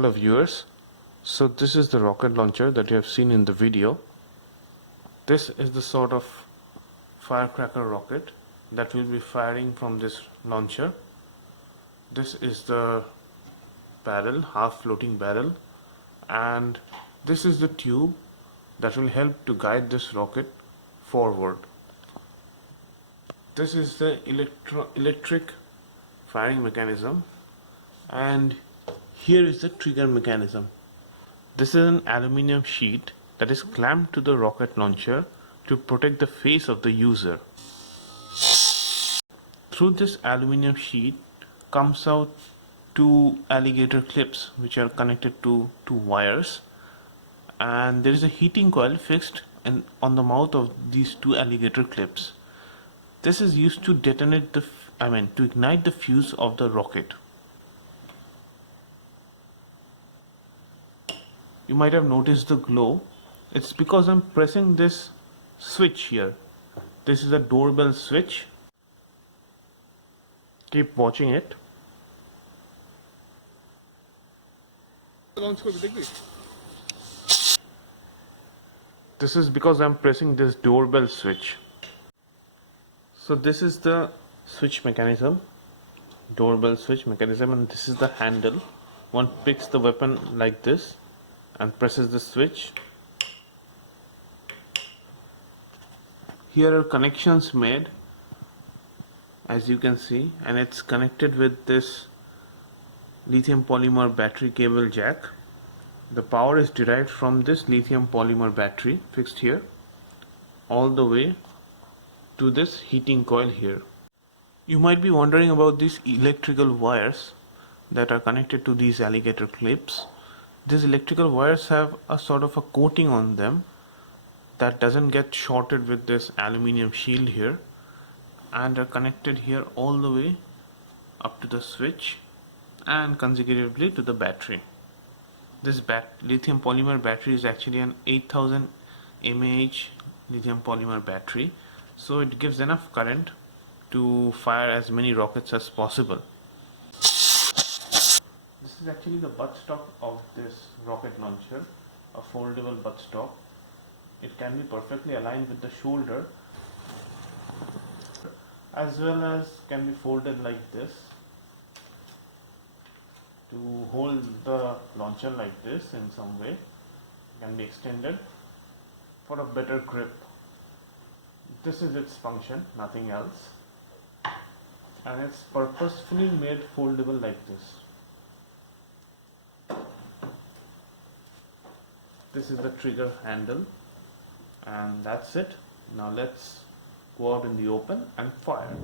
Hello viewers, so this is the rocket launcher that you have seen in the video. This is the sort of firecracker rocket that will be firing from this launcher. This is the barrel, half floating barrel, and this is the tube that will help to guide this rocket forward. This is the electric firing mechanism, and here is the trigger mechanism. This is an aluminium sheet that is clamped to the rocket launcher to protect the face of the user. Through this aluminium sheet comes out two alligator clips which are connected to two wires, and there is a heating coil fixed on the mouth of these two alligator clips. This is used to detonate to ignite the fuse of the rocket. You might have noticed the glow. It's because I'm pressing this switch here. This is a doorbell switch. Keep watching it. This is because I'm pressing this doorbell switch. So this is the switch mechanism, doorbell switch mechanism, and this is the handle. One picks the weapon like this and presses the switch. Here are connections made, as you can see, and it's connected with this lithium polymer battery cable jack. The power is derived from this lithium polymer battery fixed here all the way to this heating coil here. You might be wondering about these electrical wires that are connected to these alligator clips. These electrical wires have a sort of a coating on them that doesn't get shorted with this aluminium shield here, and are connected here all the way up to the switch and consecutively to the battery. This lithium polymer battery is actually an 8000 mAh lithium polymer battery, so it gives enough current to fire as many rockets as possible. This is actually the buttstock of this rocket launcher, a foldable buttstock. It can be perfectly aligned with the shoulder, as well as can be folded like this to hold the launcher like this in some way. It can be extended for a better grip. This is its function, nothing else, and it's purposefully made foldable like this. This is the trigger handle, and that's it. Now let's go out in the open and fire.